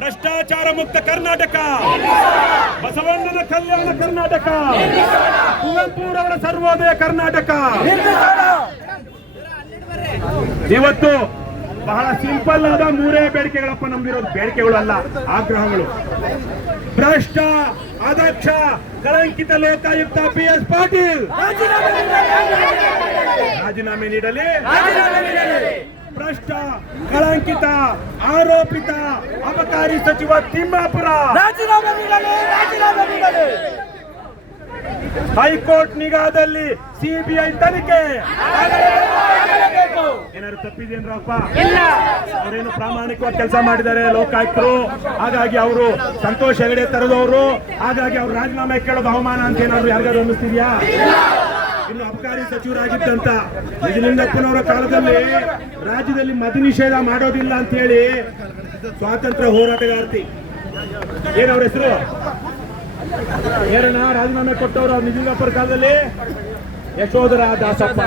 ಭ್ರಷ್ಟಾಚಾರ ಮುಕ್ತ ಕರ್ನಾಟಕ. ಬಸವಣ್ಣನ ಕಲ್ಯಾಣ ಕರ್ನಾಟಕ. ಕುವೆಂಪುರವರ ಸರ್ವೋದಯ ಕರ್ನಾಟಕ. ಇವತ್ತು ಬಹಳ ಸಿಂಪಲ್ ಆದ ಮೂರೇ ಬೇಡಿಕೆಗಳಪ್ಪ ನಮ್ದಿರೋದು. ಬೇಡಿಕೆಗಳು ಅಲ್ಲ, ಆಗ್ರಹಗಳು. ಭ್ರಷ್ಟ ಅದಕ್ಷ ಕಳಂಕಿತ ಲೋಕಾಯುಕ್ತ ಪಿ ಎಸ್ ಪಾಟೀಲ್. ರಾಜೀನಾಮೆ ನೀಡಲಿ. ಕಳಂಕಿತ ಆರೋಪಿತ ಅಬಕಾರಿ ಸಚಿವ ತಿಮ್ಮಾಪುರ. ರಾಜೀನಾಮೆ ನೀಡಲಿ ರಾಜೀನಾಮೆ ನೀಡಲಿ. ಹೈಕೋರ್ಟ್ ನಿಗಾದಲ್ಲಿ ಸಿಬಿಐ ತನಿಖೆ. ಏನಾದ್ರು ತಪ್ಪಿದೇನ್ರಪ್ಪ ಅವರೇನು ಪ್ರಾಮಾಣಿಕವಾಗಿ ಕೆಲಸ ಮಾಡಿದ್ದಾರೆ ಲೋಕಾಯುಕ್ತರು. ಹಾಗಾಗಿ ಅವರು ಸಂತೋಷ್ ಹೆಗಡೆ ತರದವರು. ಹಾಗಾಗಿ ಅವ್ರು ರಾಜೀನಾಮೆ ಕೇಳೋದು ಅವಮಾನ ಅಂತ ಏನಾದ್ರು ಯಾರಿಗಾದ್ರು ಅನ್ನಿಸ್ತಿದ್ಯಾ? ಇನ್ನು ಅಬಕಾರಿ ಸಚಿವರಾಗಿದ್ದಂತ ನಿಜಲಿಂಗಪ್ಪನವರ ಕಾಲದಲ್ಲಿ ರಾಜ್ಯದಲ್ಲಿ ಮದ ನಿಷೇಧ ಮಾಡೋದಿಲ್ಲ ಅಂತ ಹೇಳಿ ಸ್ವಾತಂತ್ರ್ಯ ಹೋರಾಟಗಾರ್ತಿ. ಏನವ್ರ ಹೆಸರು? ಏನಣ್ಣ ರಾಜೀನಾಮೆ ಕೊಟ್ಟವರು ನಿಜಲಿಂಗಪ್ಪರ ಕಾಲದಲ್ಲಿ? ಯಶೋಧರ ದಾಸಪ್ಪ.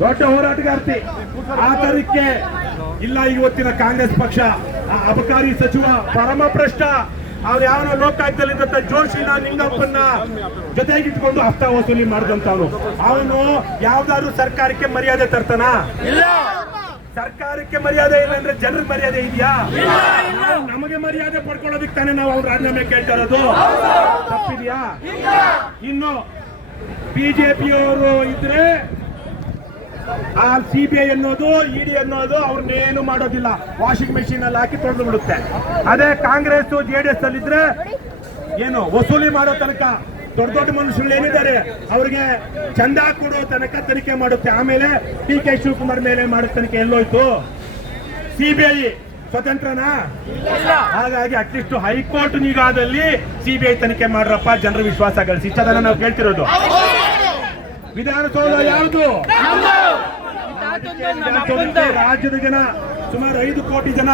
ದೊಡ್ಡ ಹೋರಾಟಗಾರ್ತಿ. ಆತರಕ್ಕೆ ಇಲ್ಲ ಇವತ್ತಿನ ಕಾಂಗ್ರೆಸ್ ಪಕ್ಷ. ಆ ಅಬಕಾರಿ ಸಚಿವ ಪರಮ ಭ್ರಷ್ಟ ಅವ್ರು ಯಾವ ಲೋಕಾಯುಕ್ತಲ್ಲಿದ್ದಂತ ಜೋಶಿನ ನಿಂಗಪ್ಪನ್ನ ಜೊತೆಗಿಟ್ಕೊಂಡು ಹಫ್ತಾ ವಸೂಲಿ ಮಾಡಿದಂತವನು ಅವನು ಯಾವ್ದಾದ್ರು ಸರ್ಕಾರಕ್ಕೆ ಮರ್ಯಾದೆ ತರ್ತಾನ? ಇಲ್ಲ. ಸರ್ಕಾರಕ್ಕೆ ಮರ್ಯಾದೆ ಇಲ್ಲ ಅಂದ್ರೆ ಜನರ ಮರ್ಯಾದೆ ಇದೆಯಾ? ನಮಗೆ ಮರ್ಯಾದೆ ಪಡ್ಕೊಳ್ಳೋದಕ್ಕೆ ತಾನೇ ನಾವು ಅವ್ರ ರಾಜೀನಾಮೆ ಕೇಳ್ತಾ ಇರೋದು. ತಪ್ಪಿದ್ಯಾ? ಇನ್ನು ಬಿಜೆಪಿಯವರು ಇದ್ರೆ ಆ ಸಿ ಬಿ ಐ ಅನ್ನೋದು ಇಡಿ ಅನ್ನೋದು ಅವ್ರನ್ನೇನು ಮಾಡೋದಿಲ್ಲ. ವಾಷಿಂಗ್ ಮೆಷಿನ್ ಅಲ್ಲಿ ಹಾಕಿ ತೊಳೆದು ಬಿಡುತ್ತೆ. ಅದೇ ಕಾಂಗ್ರೆಸ್ ಜೆ ಡಿ ಎಸ್ ಅಲ್ಲಿದ್ರೆ ಏನು ವಸೂಲಿ ಮಾಡೋ ತನಕ ದೊಡ್ಡ ದೊಡ್ಡ ಮನುಷ್ಯರು ಏನಿದ್ದಾರೆ ಅವ್ರಿಗೆ ಚಂದ ಕೊಡೋ ತನಕ ತನಿಖೆ ಮಾಡುತ್ತೆ. ಆಮೇಲೆ ಪಿ ಕೆ ಶಿವಕುಮಾರ್ ಮೇಲೆ ಮಾಡೋ ತನಿಖೆ ಎಲ್ಲೋಯ್ತು? ಸಿಬಿಐ ಸ್ವತಂತ್ರನಾ? ಹಾಗಾಗಿ ಅಟ್ಲೀಸ್ಟ್ ಹೈಕೋರ್ಟ್ ನಿಗಾದಲ್ಲಿ ಸಿಬಿಐ ತನಿಖೆ ಮಾಡ್ರಪ್ಪ. ಜನರ ವಿಶ್ವಾಸ ಗಳಿಸಿ. ಇಷ್ಟದನ್ನ ನಾವು ಕೇಳ್ತಿರೋದು. ವಿಧಾನಸೌಧ ಯಾವುದು? ರಾಜ್ಯದ ಜನ ಸುಮಾರು ಐದು ಕೋಟಿ ಜನ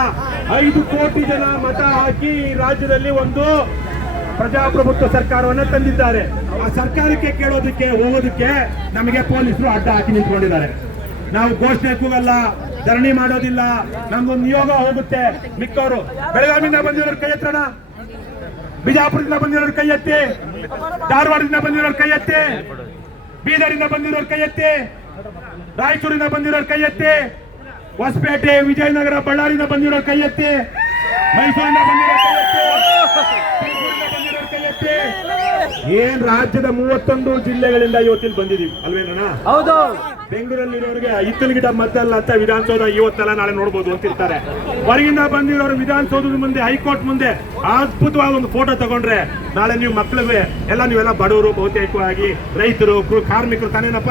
ಐದು ಕೋಟಿ ಜನ ಮತ ಹಾಕಿ ಈ ರಾಜ್ಯದಲ್ಲಿ ಒಂದು ಪ್ರಜಾಪ್ರಭುತ್ವ ಸರ್ಕಾರವನ್ನ ತಂದಿದ್ದಾರೆ. ಆ ಸರ್ಕಾರಕ್ಕೆ ಕೇಳೋದಕ್ಕೆ ಹೋಗೋದಕ್ಕೆ ನಮಗೆ ಪೊಲೀಸರು ಅಡ್ಡ ಹಾಕಿ ನಿಂತ್ಕೊಂಡಿದ್ದಾರೆ. ನಾವು ಘೋಷಣೆ ಕೂಗಲ್ಲ ಧರಣಿ ಮಾಡೋದಿಲ್ಲ ನಮ್ಗೊಂದು ನಿಯೋಗ ಹೋಗುತ್ತೆ. ಮಿಕ್ಕವರು ಬೆಳಗಾವಿಯಿಂದ ಬಂದಿರೋರು ಕೈ ಎತ್ತೋಣ ಬಿಜಾಪುರದಿಂದ ಬಂದಿರೋರು ಕೈ ಎತ್ತಿ? ಧಾರವಾಡದಿಂದ ಬಂದಿರೋರು ಕೈ ಎತ್ತಿ? ಬೀದರಿಂದ ಬಂದಿರೋರು ಕೈ ಎತ್ತಿ? ರಾಯಚೂರಿಂದ ಬಂದಿರೋರು ಕೈ ಎತ್ತಿ ಹೊಸಪೇಟೆ, ವಿಜಯನಗರ, ಬಳ್ಳಾರಿಯಿಂದ ಬಂದಿರೋ ಕೈ ಎತ್ತಿ ಮೈಸೂರಿಂದ ಬಂದಿರೋ ಕೈ ಎತ್ತಿ ಏನ್ ರಾಜ್ಯದ ಮೂವತ್ತೊಂದು ಜಿಲ್ಲೆಗಳಿಂದ ಇವತ್ತಿಲ್ಲಿ ಬಂದಿದೀವಿ ಅಲ್ವೇನಣ್ಣ? ಹೌದು. ಬೆಂಗಳೂರಲ್ಲಿರೋರಿಗೆ ಹಿತ್ತಲ ಗಿಡ ಮದ್ದಲ್ಲ ಅಂತ ವಿಧಾನಸೌಧ ಇವತ್ತೆಲ್ಲ ನಾಳೆ ನೋಡ್ಬೋದು ಅಂತಿರ್ತಾರೆ. ಹೊರಗಿಂದ ಬಂದಿರೋರು ವಿಧಾನಸೌಧದ ಮುಂದೆ, ಹೈಕೋರ್ಟ್ ಮುಂದೆ ಅದ್ಭುತವಾದ ಒಂದು ಫೋಟೋ ತಗೊಂಡ್ರೆ ನಾಳೆ ನೀವು ಮಕ್ಕಳಿಗೆ ಎಲ್ಲ ನೀವೆಲ್ಲ ಬಡವರು ಬಹುತೇಕವಾಗಿ ರೈತರು ಕಾರ್ಮಿಕರು ತಾನೇನಪ್ಪ?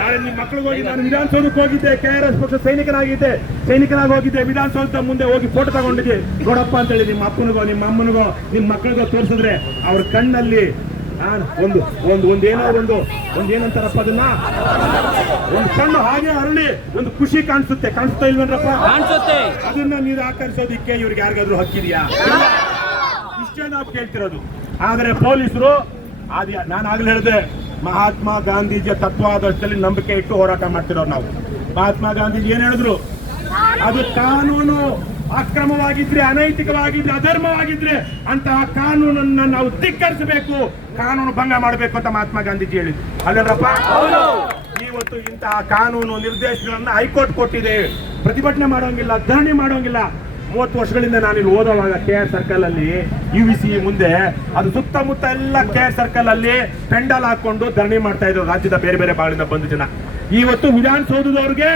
ನಾಳೆ ನಿಮ್ಮ ಮಕ್ಕಳಿಗೆ ಹೋಗಿ ನಾನು ವಿಧಾನಸೌಧಕ್ಕೆ ಹೋಗಿದ್ದೆ ಕೆ ಆರ್ ಎಸ್ ಪಕ್ಷ ಸೈನಿಕನಾಗಿದ್ದೆ, ಸೈನಿಕನಾಗಿ ಹೋಗಿದ್ದೆ, ವಿಧಾನಸೌಧದ ಮುಂದೆ ಹೋಗಿ ಫೋಟೋ ತಗೊಂಡಿದ್ದೆ. ನೋಡಪ್ಪ ಅಂತ ಹೇಳಿ ನಿಮ್ಮ ಅಪ್ಪನಿಗೋ, ನಿಮ್ಮ ಅಮ್ಮನಿಗೋ, ನಿಮ್ಮ ಮಕ್ಕಳಿಗೋ ತೋರಿಸಿದ್ರೆ ಅವ್ರ ಕಣ್ಣಲ್ಲಿ ಒಂದು ಒಂದು ಒಂದೇನೋ ಒಂದು ಒಂದು ಏನಂತಾರಪ್ಪ ಅದನ್ನ? ಒಂದು ಕಣ್ಣು ಹಾಗೆ ಅರಳಿ ಒಂದು ಖುಷಿ ಕಾಣಿಸುತ್ತೆ. ಕಾಣಿಸ್ತಾ ಇಲ್ವೇನ್ರಪ್ಪ? ಕಾಣಿಸುತ್ತೆ. ಅದನ್ನ ನೀರು ಆಕರ್ಷೋದಿಕ್ಕೆ ಇವ್ರಿಗೆ ಯಾರಿಗಾದ್ರೂ ಹಕ್ಕಿದ್ಯಾ? ಇಷ್ಟೇ ನಾವು ಕೇಳ್ತಿರೋದು. ಆದರೆ ಪೊಲೀಸರು ಅದೇ ನಾನು ಆಗ್ಲೇ ಹೇಳಿದೆ ಮಹಾತ್ಮ ಗಾಂಧೀಜಿಯ ತತ್ವಾದರ್ಶದಲ್ಲಿ ನಂಬಿಕೆ ಇಟ್ಟು ಹೋರಾಟ ಮಾಡ್ತಿರೋ ನಾವು. ಮಹಾತ್ಮ ಗಾಂಧೀಜಿ ಏನ್ ಹೇಳಿದ್ರು? ಅದು ಕಾನೂನು ಅಕ್ರಮವಾಗಿದ್ರೆ ಅನೈತಿಕವಾಗಿದ್ರೆ ಅಧರ್ಮವಾಗಿದ್ರೆ ಅಂತಹ ಕಾನೂನನ್ನ ನಾವು ಧಿಕ್ಕರಿಸಬೇಕು. ಕಾನೂನು ಭಂಗ ಮಾಡಬೇಕು ಅಂತ ಮಹಾತ್ಮ ಗಾಂಧೀಜಿ ಹೇಳಿದ್ರು. ಅಲ್ಲೇನ್ರಪ್ಪ ಇವತ್ತು ಇಂತಹ ಕಾನೂನು ನಿರ್ದೇಶನಗಳನ್ನ ಹೈಕೋರ್ಟ್ ಕೊಟ್ಟಿದೆ. ಪ್ರತಿಭಟನೆ ಮಾಡೋಂಗಿಲ್ಲ ಧರಣಿ ಮಾಡೋಂಗಿಲ್ಲ. ಮೂವತ್ತು ವರ್ಷಗಳಿಂದ ನಾನು ಇಲ್ಲಿ ಓದೋವಾಗ ಕೆ ಆರ್ ಸರ್ಕಲ್ ಅಲ್ಲಿ ಯು ವಿ ಸಿ ಮುಂದೆ ಅದು ಸುತ್ತಮುತ್ತ ಎಲ್ಲ ಕೆ ಆರ್ ಸರ್ಕಲ್ ಅಲ್ಲಿ ಪೆಂಡಲ್ ಹಾಕೊಂಡು ಧರಣಿ ಮಾಡ್ತಾ ಇದ್ರು ರಾಜ್ಯದ ಬೇರೆ ಬೇರೆ ಭಾಗದಿಂದ ಬಂದ ಜನ. ಇವತ್ತು ವಿಧಾನಸೌಧದವ್ರಿಗೆ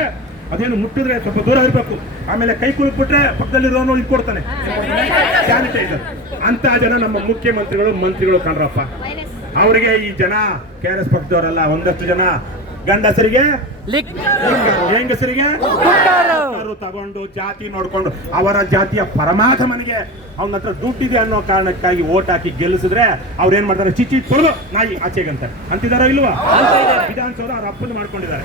ಅದೇನು ಮುಟ್ಟಿದ್ರೆ ಸ್ವಲ್ಪ ದೂರ ಇರಬೇಕು. ಆಮೇಲೆ ಕೈ ಕುಲುಕ್ಬಿಟ್ರೆ ಪಕ್ಕದಲ್ಲಿರೋನು ಇದು ಕೊಡ್ತಾನೆ. ಸ್ಯಾನಿಟೈಸರ್ ಅಂತ ಜನ ನಮ್ಮ ಮುಖ್ಯಮಂತ್ರಿಗಳು ಮಂತ್ರಿಗಳು ಕಣ್ರಪ್ಪ. ಅವರಿಗೆ ಈ ಜನ ಕೆ ಆರ್ ಎಸ್ ಪಕ್ಷದವರಲ್ಲ ಒಂದಷ್ಟು ಜನ ಗಂಡಸರಿಗೆ ಹೆಂಗಸರಿಗೆ? ತಗೊಂಡು ಜಾತಿ ನೋಡ್ಕೊಂಡು ಅವರ ಜಾತಿಯ ಪರಮಾತ್ಮನಿಗೆ ಅವನ ಹತ್ರ ದುಡ್ಡಿದೆ ಅನ್ನೋ ಕಾರಣಕ್ಕಾಗಿ ಓಟ್ ಹಾಕಿ ಗೆಲ್ಲಿಸಿದ್ರೆ ಅವ್ರು ಏನ್ ಮಾಡ್ತಾರೆ? ಚಿಚ್ಚಿ ತೊಳೆದು ನಾಯಿ ಆಚೆಗಂತ. ಅಂತಿದಾರೋ ಇಲ್ವಾ. ವಿಧಾನಸೌಧ ಅವ್ರ ಅಪ್ಪನ ಮಾಡ್ಕೊಂಡಿದ್ದಾರೆ.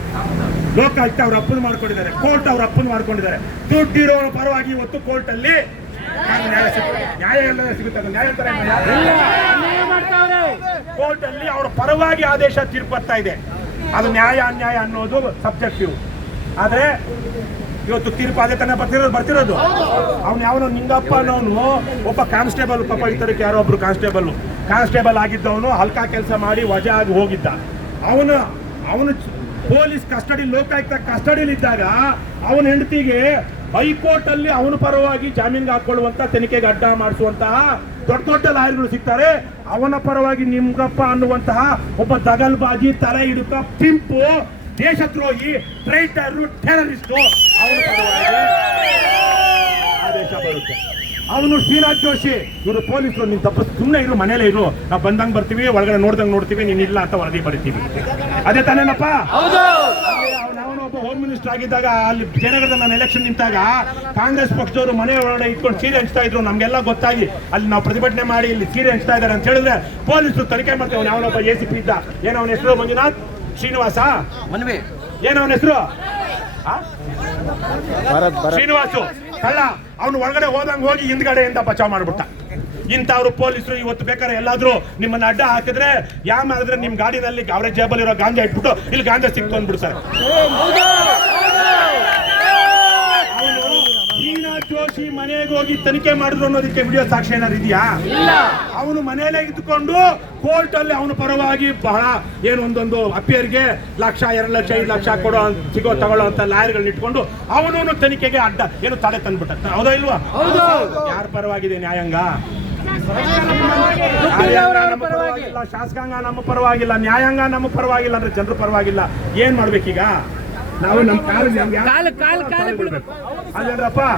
ಲೋಕಾಯುಕ್ತ ಅವ್ರ ಅಪ್ಪನ ಮಾಡ್ಕೊಂಡಿದ್ದಾರೆ. ಕೋರ್ಟ್ ಅವ್ರ ಅಪ್ಪನ ಮಾಡ್ಕೊಂಡಿದ್ದಾರೆ. ದುಡ್ಡಿರೋ ಪರವಾಗಿ ಇವತ್ತು ಕೋರ್ಟ್ ಅಲ್ಲಿ ನ್ಯಾಯ ಎಲ್ಲ ಸಿಗುತ್ತೆ. ನ್ಯಾಯ ಕೋರ್ಟ್ ಅಲ್ಲಿ ಅವರ ಪರವಾಗಿ ಆದೇಶ ತೀರ್ಪತ್ತಾ ಇದೆ. ಅದು ನ್ಯಾಯ ಅನ್ಯಾಯ ಅನ್ನೋದು ಸಬ್ಜೆಕ್ಟಿವ್. ಆದ್ರೆ ಇವತ್ತು ತೀರ್ಪು ಅದೇ ಬರ್ತಿರೋದು ಬರ್ತಿರೋದು. ಅವ್ನು ಯಾವನೋ ನಿಂಗಪ್ಪ ಅನ್ನೋನು ಒಬ್ಬ ಕಾನ್ಸ್ಟೇಬಲ್ ಪಾಪ ಇತರಕ್ಕೆ ಯಾರೋ ಒಬ್ರು ಕಾನ್ಸ್ಟೇಬಲ್ ಕಾನ್ಸ್ಟೇಬಲ್ ಆಗಿದ್ದವನು ಹಲ್ಕಾ ಕೆಲಸ ಮಾಡಿ ವಜಾ ಆಗಿ ಹೋಗಿದ್ದ. ಅವನು ಅವನು ಪೊಲೀಸ್ ಕಸ್ಟಡಿ, ಲೋಕಾಯುಕ್ತ ಕಸ್ಟಡಿಲಿ ಇದ್ದಾಗ ಅವನ ಹೆಂಡತಿಗೆ ಹೈಕೋರ್ಟ್ ಅಲ್ಲಿ ಅವನ ಪರವಾಗಿ ಜಾಮೀನ್ಗೆ ಹಾಕೊಳ್ಳುವಂತ ತನಿಖೆಗೆ ಅಡ್ಡ ಮಾಡಿಸುವಂತಹ ದೊಡ್ಡ ದೊಡ್ಡ ಲಾಯರ್ಗಳು ಸಿಗ್ತಾರೆ. ಅವನ ಪರವಾಗಿ ನಿಮ್ಗಪ್ಪ ಅನ್ನುವಂತಹ ಒಬ್ಬ ದಗಲ್ಬಾಜಿ, ತಲೆ ಹಿಡುಕ ಪಿಂಪು, ದೇಶದ್ರೋಹಿ ಟ್ರೈಟರ್ ಟೆರರಿಸ್ಟು ಅವನ ಪರವಾಗಿ ಆದೇಶ ಬರುತ್ತೆ. ಅವನು ಶ್ರೀನಾಥ್ ಜೋಶಿ. ಇವರು ಪೊಲೀಸರು, ನೀನು ತಪ್ಪ ಸುಮ್ಮನೆ ಇರು, ಮನೇಲೆ ಇರು. ನಾವು ಬಂದಂಗೆ ಬರ್ತೀವಿ, ಒಳಗಡೆ ನೋಡ್ದಂಗೆ ನೋಡ್ತೀವಿ, ನೀನು ಇಲ್ಲ ಅಂತ ವರದಿ ಬರಿತೀವಿ. ಅದೇ ತಾನೇನಪ್ಪ? ಹೋಮ್ ಮಿನಿಸ್ಟರ್ ಆಗಿದ್ದಾಗ ಅಲ್ಲಿ ಜಯನಗರದ ನಾನು ಎಲೆಕ್ಷನ್ ನಿಂತಾಗ ಕಾಂಗ್ರೆಸ್ ಪಕ್ಷದವರು ಮನೆ ಒಳಗಡೆ ಇಟ್ಕೊಂಡು ಸೀರೆ ಹಂಚ್ತಾ ಇದ್ರು. ನಮಗೆಲ್ಲ ಗೊತ್ತಾಗಿ ಅಲ್ಲಿ ನಾವು ಪ್ರತಿಭಟನೆ ಮಾಡಿ ಇಲ್ಲಿ ಸೀರೆ ಹಂಚ್ತಾ ಇದ್ದಾರೆ ಅಂತ ಹೇಳಿದ್ರೆ ಪೊಲೀಸರು ತನಿಖೆ ಮಾಡ್ತೇವೆ. ಅವ್ನು ಅವನೊಬ್ಬ ಎ ಸಿ ಪಿ ಇದ್ದ. ಏನೋ ಅವನ ಹೆಸರು? ಮಂಜುನಾಥ್? ಶ್ರೀನಿವಾಸ? ಮನ್ವಿ. ಏನವನ ಅವನ ಹೆಸರು? ಶ್ರೀನಿವಾಸು. ಅಲ್ಲ ಅವನು ಒಳಗಡೆ ಹೋದಂಗೆ ಹೋಗಿ ಹಿಂದ್ಗಡೆಯಿಂದ ಬಚಾವ್ ಮಾಡ್ಬಿಟ್ಟ. ಇಂಥವ್ರು ಪೊಲೀಸರು ಇವತ್ತು ಬೇಕಾದ್ರೆ ಎಲ್ಲಾದ್ರೂ ನಿಮ್ಮನ್ನ ಅಡ್ಡ ಹಾಕಿದ್ರೆ ಯಾ ಮಾಡಿದ್ರೆ ನಿಮ್ ಗಾಡಿನಲ್ಲಿ ಅವರೇ ಜೇಬಲ್ ಇರೋ ಗಾಂಜಾ ಇಟ್ಬಿಟ್ಟು ಇಲ್ಲಿ ಗಾಂಜಾ ಸಿಕ್ತು ಅಂದ್ಬಿಡು ಸರ್. ಜೋಶಿ ಮನೆಗೆ ಹೋಗಿ ತನಿಖೆ ಮಾಡಿದ್ರು ಅನ್ನೋದಕ್ಕೆ ವಿಡಿಯೋ ಸಾಕ್ಷಿ ಏನಾದ್ರು ಇದೆಯಾ? ಇಲ್ಲ. ಅವನು ಮನೆಯಲ್ಲೇ ಇದ್ದುಕೊಂಡು ಕೋರ್ಟ್ ಅಲ್ಲಿ ಅವನ ಪರವಾಗಿ ಬಹಳ ಏನು ಒಂದೊಂದು ಅಪಿಯರ್ಗೆ ಲಕ್ಷ ಎರಡು ಲಕ್ಷ ಐದು ಲಕ್ಷ ಕೊಡೋ ಸಿಗೋ ತಗೊಳ್ಳೋ ಅಂತ ಲಾಯರ್ಗಳನ್ನ ಇಟ್ಕೊಂಡು ಅವನು ತನಿಖೆಗೆ ಅಡ್ಡ ಏನು ತಡೆ ತಂದ್ಬಿಟ್ಟ. ಹೌದಾ ಇಲ್ವಾ. ಯಾರ ಪರವಾಗಿದೆ ನ್ಯಾಯಾಂಗ? ಶಾಸಕಾಂಗ ನಮ್ಮ ಪರವಾಗಿಲ್ಲ ನ್ಯಾಯಾಂಗ ನಮ್ಮ ಪರವಾಗಿಲ್ಲ ಅಂದ್ರೆ ಜನರ ಪರವಾಗಿಲ್ಲ. ಏನ್ ಮಾಡ್ಬೇಕೀಗ? ನಾವು ನಮ್ಮ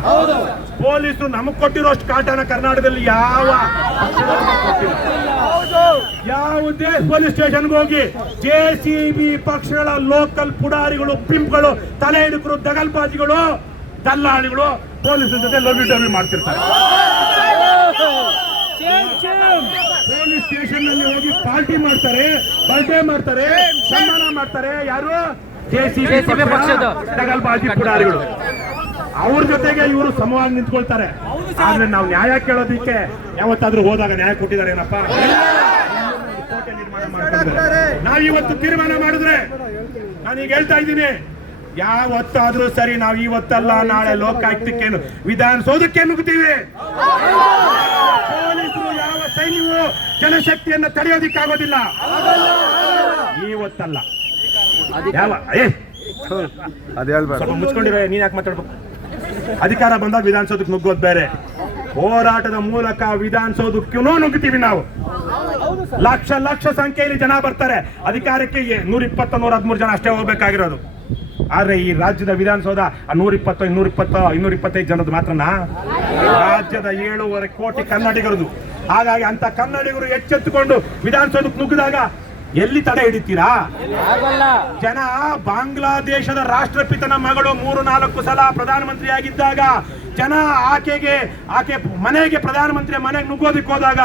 ಹೌದು. ಪೊಲೀಸರು ನಮಗ್ ಕೊಟ್ಟಿರೋಷ್ಟು ಕಾಟನ ಕರ್ನಾಟಕದಲ್ಲಿ ಯಾವ ಯಾವುದೇ ಪೊಲೀಸ್ ಸ್ಟೇಷನ್ಗೆ ಹೋಗಿ ಜೆ ಸಿ ಬಿ ಪಕ್ಷಗಳ ಲೋಕಲ್ ಪುಡಾರಿಗಳು ಪಿಂಪ್ಗಳು ತಲೆ ಹಿಡುಕರು ದಗಲ್ಬಾಜಿಗಳು ದಲ್ಲಾಳಿಗಳು ಪೊಲೀಸರ ಜೊತೆ ಲವ್ ಡಬಿ ಮಾಡ್ತಿರ್ತಾರೆ. ಪೊಲೀಸ್ ಸ್ಟೇಷನ್ನಲ್ಲಿ ಹೋಗಿ ಪಾರ್ಟಿ ಮಾಡ್ತಾರೆ ಬರ್ಡೇ ಮಾಡ್ತಾರೆ ಸನ್ಮಾನ ಮಾಡ್ತಾರೆ. ಯಾರು? ಜೆಸಿಬಿ ಪಕ್ಷದ. ದಗಲ್ಬಾಜಿ ಪುಡಾರಿಗಳು. ಅವ್ರ ಜೊತೆಗೆ ಇವರು ಸಮವಾಗಿ ನಿಂತ್ಕೊಳ್ತಾರೆ. ಆದ್ರೆ ನಾವು ನ್ಯಾಯ ಕೇಳೋದಿಕ್ಕೆ ಯಾವತ್ತಾದ್ರೂ ಹೋದಾಗ ನ್ಯಾಯ ಕೊಟ್ಟಿದ್ದಾರೆ ಏನಪ್ಪ. ನಾವಿವತ್ತು ತೀರ್ಮಾನ ಮಾಡಿದ್ರೆ ನಾನೀಗ ಹೇಳ್ತಾ ಇದ್ದೀನಿ. ಯಾವತ್ತಾದ್ರೂ ಸರಿ ನಾವು ಇವತ್ತಲ್ಲ ನಾಳೆ ಲೋಕಾಯುಕ್ತಕ್ಕೇನು ವಿಧಾನಸೌಧಕ್ಕೆ ನುಗ್ತೀವಿ ಪೊಲೀಸರು ಯಾವ ಸೈನ್ಯವು ಜನಶಕ್ತಿಯನ್ನ ತಡೆಯೋದಿಕ್ಕಾಗೋದಿಲ್ಲ. ಇವತ್ತಲ್ಲ. ಯಾವ ಏ ಸ್ವಲ್ಪ ಮುಚ್ಕೊಂಡಿರೋ ನೀನ್ ಯಾಕೆ ಮಾತಾಡ್ಬೇಕು? ಅಧಿಕಾರ ಬಂದಾಗ ವಿಧಾನಸೌಧಕ್ಕೆ ನುಗ್ಗೋದು ಬೇರೆ. ಹೋರಾಟದ ಮೂಲಕ ವಿಧಾನಸೌಧಕ್ಕೂ ನುಗ್ಗುತ್ತೀವಿ ನಾವು. ಲಕ್ಷ ಲಕ್ಷ ಸಂಖ್ಯೆಯಲ್ಲಿ ಜನ ಬರ್ತಾರೆ. ಅಧಿಕಾರಕ್ಕೆ ನೂರ ಇಪ್ಪತ್ತ ನೂರ ಹದಿಮೂರು ಜನ ಅಷ್ಟೇ ಹೋಗ್ಬೇಕಾಗಿರೋದು. ಆದ್ರೆ ಈ ರಾಜ್ಯದ ವಿಧಾನಸೌಧ ನೂರ ಇಪ್ಪತ್ತು ಇನ್ನೂರ ಇಪ್ಪತ್ತು ಇನ್ನೂರ ಇಪ್ಪತ್ತೈದು ಜನದ ಮಾತ್ರನಾ ರಾಜ್ಯದ ಏಳೂವರೆ ಕೋಟಿ ಕನ್ನಡಿಗರದು. ಹಾಗಾಗಿ ಅಂತ ಕನ್ನಡಿಗರು ಎಚ್ಚೆತ್ತುಕೊಂಡು ವಿಧಾನಸೌಧಕ್ಕೆ ನುಗ್ಗಿದಾಗ ಎಲ್ಲಿ ತಡೆ ಹಿಡಿತೀರಾ? ಜನ ಬಾಂಗ್ಲಾದೇಶದ ರಾಷ್ಟ್ರಪಿತನ ಮಗಳು ಮೂರು ನಾಲ್ಕು ಸಲ ಪ್ರಧಾನಮಂತ್ರಿ ಆಗಿದ್ದಾಗ ಜನ ಆಕೆಗೆ ಆಕೆ ಮನೆಗೆ ಪ್ರಧಾನಮಂತ್ರಿ ಮನೆಗೆ ನುಗ್ಗೋದಕ್ಕೆ ಹೋದಾಗ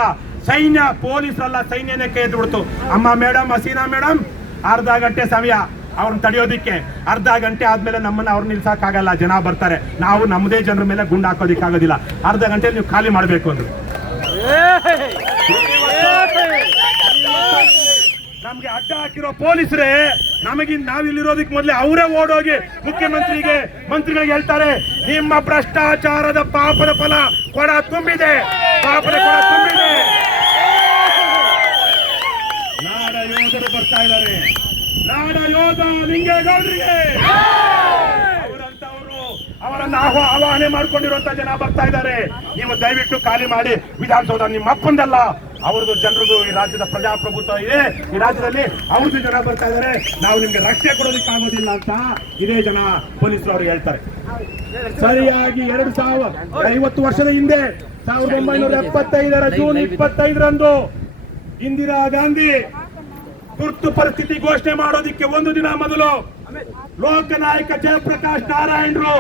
ಸೈನ್ಯ ಪೊಲೀಸರಲ್ಲ ಸೈನ್ಯನೇ ಕೈ ಬಿಡ್ತು. ಅಮ್ಮ ಮೇಡಮ್ ಹಸೀನಾ ಮೇಡಮ್ ಅರ್ಧ ಗಂಟೆ ಸಮಯ. ಅವ್ರನ್ನ ತಡೆಯೋದಿಕ್ಕೆ ಅರ್ಧ ಗಂಟೆ ಆದ್ಮೇಲೆ ನಮ್ಮನ್ನ ಅವ್ರು ನಿಲ್ಸಕ್ಕಾಗಲ್ಲ. ಜನ ಬರ್ತಾರೆ. ನಾವು ನಮ್ಮದೇ ಜನರ ಮೇಲೆ ಗುಂಡು ಹಾಕೋದಿಕ್ಕಾಗೋದಿಲ್ಲ. ಅರ್ಧ ಗಂಟೆ ನೀವು ಖಾಲಿ ಮಾಡಬೇಕು ಅಂದ್ರು ನಮ್ಗೆ ಅಡ್ಡ ಹಾಕಿರೋ ಪೊಲೀಸರೇ, ನಮಗಿನ್ ನಾವಿಲ್ಲಿರೋದಕ್ಕೆ ಮೊದಲೇ ಅವರೇ ಓಡೋಗಿ ಮುಖ್ಯಮಂತ್ರಿಗೆ, ಮಂತ್ರಿಗಳಿಗೆ ಹೇಳ್ತಾರೆ, ನಿಮ್ಮ ಭ್ರಷ್ಟಾಚಾರದ ಪಾಪದ ಫಲ ಕೊಡ ತುಂಬಿದೆ. ಪಾಪದ ಕೊಡ ತುಂಬಿದೆ. ನಾಡ ಯೋಧರು ಬರ್ತಾ ಇದ್ದಾರೆ. ನಾಡ ಯೋಧ ಲಿಂಗೇಗೌಡರಿಗೆ. ಅವರಂತವರು ಅವರನ್ನ ಆಹ್ವಾ ಆವಾಹನೆ ಮಾಡ್ಕೊಂಡಿರುವಂತ ಜನ ಬರ್ತಾ ಇದ್ದಾರೆ. ನೀವು ದಯವಿಟ್ಟು ಖಾಲಿ ಮಾಡಿ ವಿಧಾನಸೌಧ ನಿಮ್ಮ ಅಪ್ಪಂದಲ್ಲ. ಅವ್ರದ್ದು ಜನರದು ಈ ರಾಜ್ಯದ ಪ್ರಜಾಪ್ರಭುತ್ವ ಇದೆ. ಈ ರಾಜ್ಯದಲ್ಲಿ ಅವ್ರದ್ದು ಜನ ಬರ್ತಾ ಇದ್ದಾರೆ. ನಾವು ನಿಮ್ಗೆ ರಕ್ಷೆ ಕೊಡೋದಕ್ಕೆ ಆಗೋದಿಲ್ಲ ಅಂತ ಇದೇ ಜನ ಪೊಲೀಸರು ಅವ್ರು ಹೇಳ್ತಾರೆ. ಸರಿಯಾಗಿ ಎರಡು ಸಾವಿರ ಐವತ್ತು ವರ್ಷದ ಹಿಂದೆ ಸಾವಿರದ ಒಂಬೈನೂರ ಎಪ್ಪತ್ತೈದರ ಜೂನ್ ಇಪ್ಪತ್ತೈದರಂದು ಇಂದಿರಾ ಗಾಂಧಿ ತುರ್ತು ಪರಿಸ್ಥಿತಿ ಘೋಷಣೆ ಮಾಡೋದಿಕ್ಕೆ ಒಂದು ದಿನ ಮೊದಲು ಲೋಕನಾಯಕ ಜಯಪ್ರಕಾಶ್ ನಾರಾಯಣರು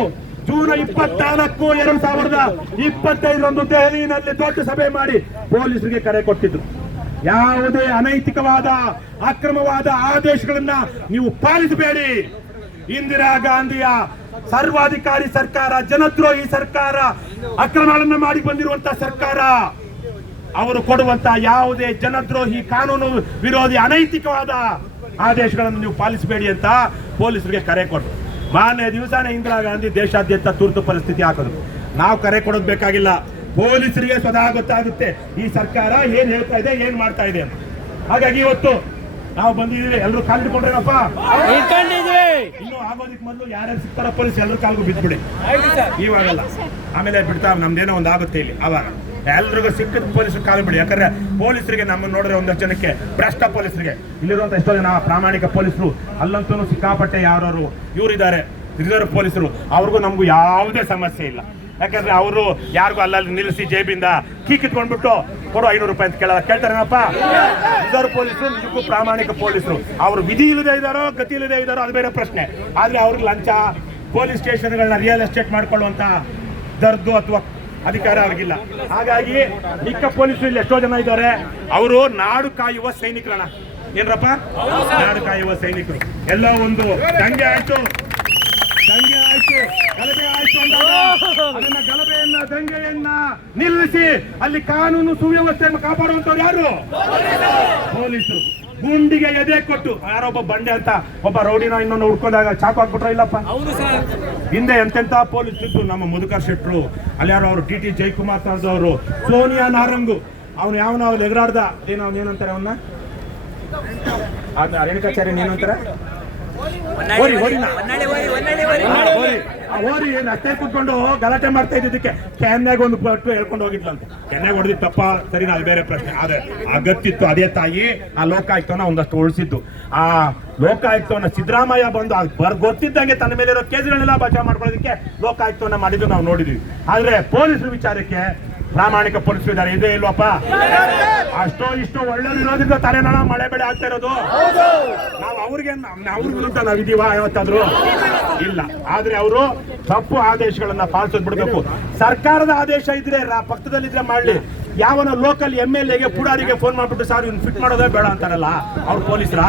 ಜೂನ್ ಇಪ್ಪತ್ನಾಲ್ಕು ಎರಡು ಸಾವಿರದ ಇಪ್ಪತ್ತೈದರಂದು ದೆಹಲಿಯಲ್ಲಿ ದೊಡ್ಡ ಸಭೆ ಮಾಡಿ ಪೊಲೀಸರಿಗೆ ಕರೆ ಕೊಟ್ಟಿದ್ರು. ಯಾವುದೇ ಅನೈತಿಕವಾದ, ಅಕ್ರಮವಾದ ಆದೇಶಗಳನ್ನ ನೀವು ಪಾಲಿಸಬೇಡಿ. ಇಂದಿರಾ ಗಾಂಧಿಯ ಸರ್ವಾಧಿಕಾರಿ ಸರ್ಕಾರ, ಜನದ್ರೋಹಿ ಸರ್ಕಾರ ಅಕ್ರಮಗಳನ್ನ ಮಾಡಿ ಬಂದಿರುವಂತಹ ಸರ್ಕಾರ. ಅವರು ಕೊಡುವಂತಹ ಯಾವುದೇ ಜನದ್ರೋಹಿ ಕಾನೂನು ವಿರೋಧಿ ಅನೈತಿಕವಾದ ಆದೇಶಗಳನ್ನು ನೀವು ಪಾಲಿಸಬೇಡಿ ಅಂತ ಪೊಲೀಸರಿಗೆ ಕರೆ ಕೊಟ್ಟರು ಮಾನ್ಯ ದಿವಸನೇ ಇಂದಿರಾ ಗಾಂಧಿ ದೇಶಾದ್ಯಂತ ತುರ್ತು ಪರಿಸ್ಥಿತಿ ಹಾಕೋದು. ನಾವು ಕರೆ ಕೊಡೋದು ಬೇಕಾಗಿಲ್ಲ. ಪೊಲೀಸರಿಗೆ ಸ್ವತಃ ಗೊತ್ತಾಗುತ್ತೆ. ಈ ಸರ್ಕಾರ ಏನ್ ಹೇಳ್ತಾ ಇದೆ ಏನ್ ಮಾಡ್ತಾ ಇದೆ ಹಾಗಾಗಿ ಇವತ್ತು ನಾವು ಬಂದಿದ್ದೀವಿ. ಎಲ್ಲರೂ ಕಾಲಿಟ್ಕೊಂಡ್ರೇನಪ್ಪ ಇನ್ನು ಆಗೋದಿಕ್ ಮೊದಲು ಯಾರ್ಯಾರು ಸಿಗ್ತಾರ ಪೊಲೀಸ್ ಎಲ್ಲರೂ ಕಾಲ್ಗೂ ಬಿದ್ಬಿಡಿ ಇವಾಗಲ್ಲ. ಆಮೇಲೆ ಬಿಡ್ತಾ ನಮ್ದೇನೋ ಒಂದು ಆಗುತ್ತೆ ಇಲ್ಲಿ ಅವಾಗ ಎಲ್ರಿಗೂ ಸಿಕ್ಕಿದ ಪೊಲೀಸರು ಕಾಲು ಬಿಡಿ ಯಾಕಂದ್ರೆ ಪೊಲೀಸರಿಗೆ ನಮ್ಮನ್ನು ನೋಡಿದ್ರೆ ಒಂದಷ್ಟು ಜನಕ್ಕೆ ಭ್ರಷ್ಟ ಪೊಲೀಸರಿಗೆ. ಇಲ್ಲಿರುವಂತ ಎಷ್ಟೋ ಜನ ಪ್ರಾಮಾಣಿಕ ಪೊಲೀಸರು, ಅಲ್ಲಂತೂ ಸಿಕ್ಕಾಪಟ್ಟೆ ಯಾರು ಇವರಿದ್ದಾರೆ. ರಿಸರ್ವ್ ಪೊಲೀಸರು, ಅವ್ರಿಗೂ ನಮಗೂ ಯಾವುದೇ ಸಮಸ್ಯೆ ಇಲ್ಲ. ಯಾಕಂದ್ರೆ ಅವರು ಯಾರಿಗೂ ಅಲ್ಲಲ್ಲಿ ನಿಲ್ಲಿಸಿ ಜೇಬಿಂದ ಕೀ ಕಿತ್ಕೊಂಡ್ಬಿಟ್ಟು ಕೊಡು ಐನೂರು ರೂಪಾಯಿ ಅಂತ ಕೇಳಲ್ಲ. ಕೇಳ್ತಾರೇನಪ್ಪ? ರಿಸರ್ವ್ ಪೊಲೀಸರು ನಿಜಕ್ಕೂ ಪ್ರಾಮಾಣಿಕ ಪೊಲೀಸರು. ಅವರು ವಿಧಿ ಇಲ್ಲದೆ ಇದ್ದಾರೋ, ಗತಿ ಇಲ್ಲದೆ ಇದ್ದಾರೋ, ಅದು ಬೇರೆ ಪ್ರಶ್ನೆ. ಆದ್ರೆ ಅವ್ರಿಗೆ ಲಂಚ, ಪೊಲೀಸ್ ಸ್ಟೇಷನ್ಗಳನ್ನ ರಿಯಲ್ ಎಸ್ಟೇಟ್ ಮಾಡ್ಕೊಳ್ಳುವಂಥ ದರ್ದು ಅಥವಾ ಅಧಿಕಾರ ಅವ್ರಿಗಿಲ್ಲ. ಹಾಗಾಗಿ ಮಿಕ್ಕ ಪೊಲೀಸರು ಇಲ್ಲಿ ಎಷ್ಟೋ ಜನ ಇದ್ದಾರೆ. ಅವರು ನಾಡು ಕಾಯುವ ಸೈನಿಕರಣ. ಏನ್ರಪ್ಪ? ನಾಡು ಕಾಯುವ ಸೈನಿಕರು. ಎಲ್ಲ ಒಂದು ದಂಗೆ ಆಯ್ತು. ದಂಗೆ ಆಯ್ತು. ಗಲಭೆ ಆಯ್ತು ಅದನ್ನ ಗಲಭೆಯನ್ನ, ದಂಗೆಯನ್ನ ನಿಲ್ಲಿಸಿ ಅಲ್ಲಿ ಕಾನೂನು ಸುವ್ಯವಸ್ಥೆಯನ್ನು ಕಾಪಾಡುವಂತವ್ರು ಯಾರು? ಪೊಲೀಸರು. ಗುಂಡಿಗೆ ಎದೆ ಕೊಟ್ಟು. ಯಾರೊಬ್ಬ ಬಂಡೆ ಅಂತ ಒಬ್ಬ ರೌಡಿನ ಇನ್ನೊಂದು ಹುಡ್ಕೊಂಡಾಗ ಚಾಕು ಹಾಕ್ಬಿಟ್ರ ಇಲ್ಲಪ್ಪ. ಹಿಂದೆ ಎಂತೆಂತ ಪೊಲೀಸ್ ಇದ್ರು ನಮ್ಮ ಮುದುಕರ್ ಶೆಟ್ರು ಅಲ್ಲಿ ಯಾರು ಅವರು ಟಿ ಟಿ ಜಯಕುಮಾರ್ ತರದವರು ಸೋನಿಯಾ ನಾರಂಗು. ಅವನು ಯಾವನ ಅವ್ನು ಎಗರಾಡ್ದ? ಏನು ಅವ್ನು ಏನಂತಾರೆ ಅವನ್ನ ರೇಣುಕಾಚಾರ್ಯ ಏನಂತಾರೆ ಓರಿ ಓರಿ. ಆ ಓರಿ ಏನ್ ಅಷ್ಟೇ ಕುತ್ಕೊಂಡು ಗಲಾಟೆ ಮಾಡ್ತಾ ಇದ್ದಿದ್ದಕ್ಕೆ ಕ್ಯಾನ್ಯಾಗ ಒಂದು ಪಟ್ಟು ಹೇಳ್ಕೊಂಡು ಹೋಗಿದ್ಲಂತೆ. ಕೆನ್ಯಾಗ ಹೊಡೆದಿದ್ದು ತಪ್ಪ ಸರಿ ಅದು ಬೇರೆ ಪ್ರಶ್ನೆ. ಆದ್ರೆ ಅಗತ್ತಿತ್ತು ಅದೇ ತಾಯಿ ಆ ಲೋಕಾಯುಕ್ತವನ್ನ ಒಂದಷ್ಟು ಉಳಿಸಿದ್ದು. ಆ ಲೋಕಾಯುಕ್ತವನ್ನ ಸಿದ್ದರಾಮಯ್ಯ ಬಂದು ಅದ್ ಬರ್ ಗೊತ್ತಿದ್ದಂಗೆ ತನ್ನ ಮೇಲೆ ಇರೋ ಕೇಸ್ಗಳನ್ನೆಲ್ಲ ಬಚಾವ್ ಮಾಡ್ಕೊಳ್ಳೋದಕ್ಕೆ ಲೋಕಾಯುಕ್ತವನ್ನ ಮಾಡಿದ್ದು ನಾವು ನೋಡಿದ್ವಿ. ಆದ್ರೆ ಪೊಲೀಸರು ವಿಚಾರಕ್ಕೆ ಪ್ರಾಮಾಣಿಕ ಪೊಲೀಸ್ ಇದ್ದಾರೆ ಇದೇ ಇಲ್ವಪ್ಪ ಅಷ್ಟೋ ಇಷ್ಟು ಒಳ್ಳೆಯದು ಇರೋದ್ರಿಂದ ತಲೆನಾಳ ಮಳೆ ಬೆಳೆ ಆಗ್ತಾ ಇರೋದು. ನಾವು ಅವ್ರಿಗೆ ಅವ್ರ ವಿರುದ್ಧ ನಾವಿದೀವ ಯಾವತ್ತಾದ್ರು? ಇಲ್ಲ. ಆದ್ರೆ ಅವರು ತಪ್ಪು ಆದೇಶಗಳನ್ನ ಪಾಲಿಸೋದ್ ಬಿಡ್ಬೇಕು ಸರ್ಕಾರದ ಆದೇಶ ಇದ್ರೆ ಪಕ್ಕದಲ್ಲಿದ್ರೆ ಮಾಡ್ಲಿ. ಯಾವನ ಲೋಕಲ್ ಎಂ ಎಲ್ ಎಗೆ ಪುಡಾರಿಗೆ ಫೋನ್ ಮಾಡ್ಬಿಟ್ಟು, ಸರ್, ಇವ್ನು ಫಿಟ್ ಮಾಡೋದೇ ಬೇಡ ಅಂತಾರಲ್ಲ, ಅವ್ರು ಪೊಲೀಸರ?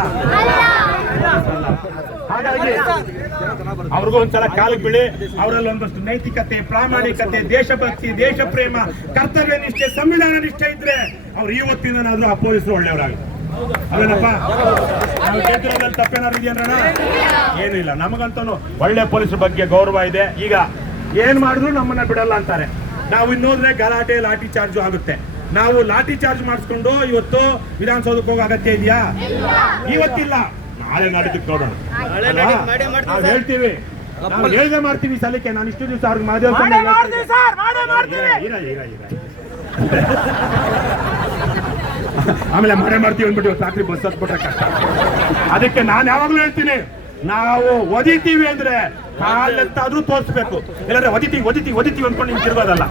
ಅವ್ರಿಗೂ ಒಂದ್ಸಲ ಕಾಲಿಗೆ ಬೀಳಿ ಅವರಲ್ಲಿ ಒಂದಷ್ಟು ನೈತಿಕತೆ ಪ್ರಾಮಾಣಿಕತೆ ದೇಶಭಕ್ತಿ ದೇಶ ಪ್ರೇಮ ಕರ್ತವ್ಯ ನಿಷ್ಠೆ ಸಂವಿಧಾನ ನಿಷ್ಠೆ ಇದ್ರೆ ಅವ್ರು ಇವತ್ತಿಂದನಾದ್ರೂ ಆ ಪೊಲೀಸರು ಒಳ್ಳೆಯವರಾಗ. ಅದೇನಪ್ಪ? ನಾವು ತಪ್ಪೇನಾದ್ರು ಇದೆಯಣ್ಣ ಏನೂ ಇಲ್ಲ. ನಮಗಂತೂ ಒಳ್ಳೆ ಪೊಲೀಸರ ಬಗ್ಗೆ ಗೌರವ ಇದೆ. ಈಗ ಏನ್ ಮಾಡಿದ್ರು ನಮ್ಮನ್ನ ಬಿಡಲ್ಲ ಅಂತಾರೆ. ನಾವು ಇನ್ನೋದ್ರೆ ಗಲಾಟೆ ಲಾಠಿ ಚಾರ್ಜ್ ಆಗುತ್ತೆ. ನಾವು ಲಾಠಿ ಚಾರ್ಜ್ ಮಾಡಿಸ್ಕೊಂಡು ಇವತ್ತು ವಿಧಾನಸೌಧಕ್ಕೆ ಹೋಗೋ ಅಗತ್ಯ ಇದೆಯಾ? ಇವತ್ತಿಲ್ಲ. ನಾಳೆ ನಾಡಿದ್ದಕ್ಕೆ ನೋಡೋಣ? ನಾವು ಹೇಳ್ತೀವಿ. ನಾವು ಹೇಳ್ದೆ ಮಾಡ್ತೀವಿ ಸಲಿಕೆ ಸಲಕ್ಕೆ. ನಾನು ಇಷ್ಟು ದಿವಸ ಅವ್ರಿಗೆ ಮಾದೇವ್ ಆಮೇಲೆ ಮನೆ ಮಾಡ್ತೀವಿ ಅಂದ್ಬಿಟ್ಟು ರಾತ್ರಿ ಬಸ್ ಹತ್ಬಿಟ್ರೆ ಕಷ್ಟ. ಅದಕ್ಕೆ ನಾನು ಯಾವಾಗ್ಲೂ ಹೇಳ್ತೀನಿ ನಾವು ಒದಿತೀವಿ ಅಂದ್ರೆ ಕಾಲಂತಾದ್ರೂ ತೋರಿಸ್ಬೇಕು. ಇಲ್ಲಾಂದ್ರೆ ಒದಿತೀವಿ ಒದಿತೀವಿ ಒದಿತೀವಿ ಅಂದ್ಕೊಂಡು ನಿಮ್ಗೆ ತಿರ್ಗೋದಲ್ಲ.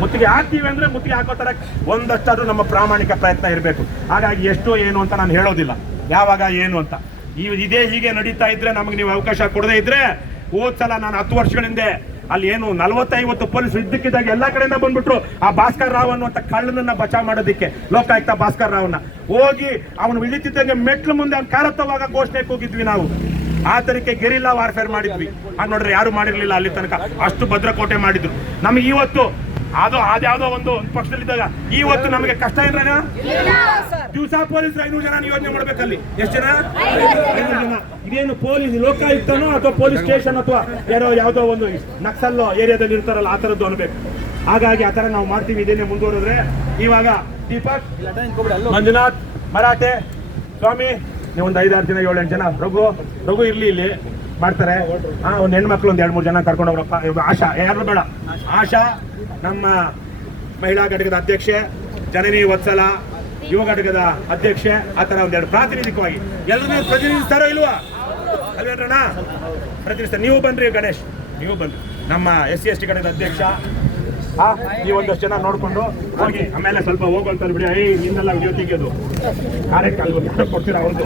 ಮುತ್ತಿಗೆ ಹಾಕ್ತೀವಿ ಅಂದ್ರೆ ಮುತ್ತಿಗೆ ಹಾಕೋ ತರ ಒಂದಷ್ಟಾದ್ರೂ ನಮ್ಮ ಪ್ರಾಮಾಣಿಕ ಪ್ರಯತ್ನ ಇರಬೇಕು. ಹಾಗಾಗಿ ಎಷ್ಟು ಏನು ಅಂತ ನಾನು ಹೇಳೋದಿಲ್ಲ. ಯಾವಾಗ ಏನು ಅಂತ. ಈ ಇದೇ ಹೀಗೆ ನಡೀತಾ ಇದ್ರೆ ನಮಗೆ ನೀವು ಅವಕಾಶ ಕೊಡದೇ ಇದ್ರೆ, ಹೋದ್ ಸಲ ನಾನು ಹತ್ತು ವರ್ಷಗಳ ಹಿಂದೆ ಅಲ್ಲಿ ಏನು ನಲವತ್ತೈವತ್ತು ಪೊಲೀಸ್ ಇದ್ದಕ್ಕಿದ್ದಾಗ ಎಲ್ಲಾ ಕಡೆಯಿಂದ ಬಂದ್ಬಿಟ್ರು, ಆ ಭಾಸ್ಕರ್ ರಾವ್ ಅನ್ನುವಂತ ಕಳ್ಳನನ್ನ ಬಚಾವ್ ಮಾಡೋದಕ್ಕೆ, ಲೋಕಾಯುಕ್ತ ಭಾಸ್ಕರ್ ರಾವ್ನ. ಹೋಗಿ ಅವನು ಇಳಿತಿದ್ದಂಗೆ ಮೆಟ್ಲು ಮುಂದೆ ಅವ್ನು ಕಾರತ್ತವಾಗ ಘೋಷಣೆ ಹೋಗಿದ್ವಿ ನಾವು. ಆ ತರಕ್ಕೆ ಗೆರಿಲ್ಲಾ ವಾರ್ಫೇರ್ ಮಾಡಿದ್ವಿ. ಹಾಗೆ ನೋಡ್ರಿ ಯಾರು ಮಾಡಿರ್ಲಿಲ್ಲ ಅಲ್ಲಿ ತನಕ. ಅಷ್ಟು ಭದ್ರಕೋಟೆ ಮಾಡಿದ್ರು. ನಮಗೆ ಇವತ್ತು ಅದು ಅದ್ಯಾವುದೋ ಒಂದು ಒಂದು ಪಕ್ಷದಲ್ಲಿದ್ದಾಗ. ಇವತ್ತು ನಮಗೆ ಕಷ್ಟ ಏನ್ರೇನ ದಿವಸ ಪೊಲೀಸ್ ಐನೂರು ಜನ ಯೋಜನೆ ಮಾಡ್ಬೇಕಲ್ಲಿ. ಎಷ್ಟು ಜನ? ಐನೂರು ಜನ. ಇದೇನು ಪೊಲೀಸ್ ಲೋಕಾಯುಕ್ತನೋ ಅಥವಾ ಪೊಲೀಸ್ ಸ್ಟೇಷನ್ ಅಥವಾ ಯಾರೋ ಯಾವುದೋ ಒಂದು ನಕ್ಸಲ್ ಏರಿಯಾದಲ್ಲಿ ಇರ್ತಾರಲ್ಲ ಆ ಥರದ್ದು ಅನ್ಬೇಕು. ಹಾಗಾಗಿ ಆ ಥರ ನಾವು ಮಾಡ್ತೀವಿ. ಇದೇನೆ ಮುಂದುವರೆದ್ರೆ ಇವಾಗ ದೀಪಕ್ ಮಂಜುನಾಥ್ ಮರಾಠೆ ಸ್ವಾಮಿ ನೀವು ಒಂದು ಐದಾರು ಜನ ಏಳೆಂಟು ಜನ. ರಘು ರಘು ಇರ್ಲಿ ಇಲ್ಲಿ. ಮಾಡ್ತಾರೆ. ಹಾ ಒಂದು ಹೆಣ್ಮಕ್ಳು ಒಂದು ಎರಡು ಮೂರು ಜನ ಕರ್ಕೊಂಡು ಹೋಗ್ರಪ್ಪ. ಆಶಾ. ಯಾರು ಬೇಡ. ಆಶಾ ನಮ್ಮ ಮಹಿಳಾ ಘಟಕದ ಅಧ್ಯಕ್ಷೆ ಜನನಿ ವತ್ಸಲ ಯುವ ಘಟಕದ ಅಧ್ಯಕ್ಷೆ ಆ ಥರ ಒಂದೆರಡು ಪ್ರಾತಿನಿಧಿಕವಾಗಿ. ಎಲ್ಲರೂ ಪ್ರತಿನಿಧಿಸ್ತಾರೋ ಇಲ್ವಾ? ಅಲ್ವೇನ್ರಣ್ಣ ಪ್ರತಿನಿಧಿಸ್ತಾರೆ ನೀವು ಬನ್ರಿ ಗಣೇಶ್. ನೀವು ಬನ್ರಿ ನಮ್ಮ ಎಸ್ ಸಿ ಎಸ್ ಟಿ ಘಟಕದ ಅಧ್ಯಕ್ಷ. ಆ, ನೀವು ಒಂದಷ್ಟು ಜನ ನೋಡಿಕೊಂಡು ಹೋಗಿ. ಆಮೇಲೆ ಸ್ವಲ್ಪ ಹೋಗುವಂತ ಬಿಡಿ. ಐ ಇನ್ನೆಲ್ಲ ವಿಡಿಯೋ ತೆಗೆಯೋದು. ಕಾರ್ಯಕ್ರಮ ಕೊಡ್ತೀರಾ ಅವ್ರದ್ದು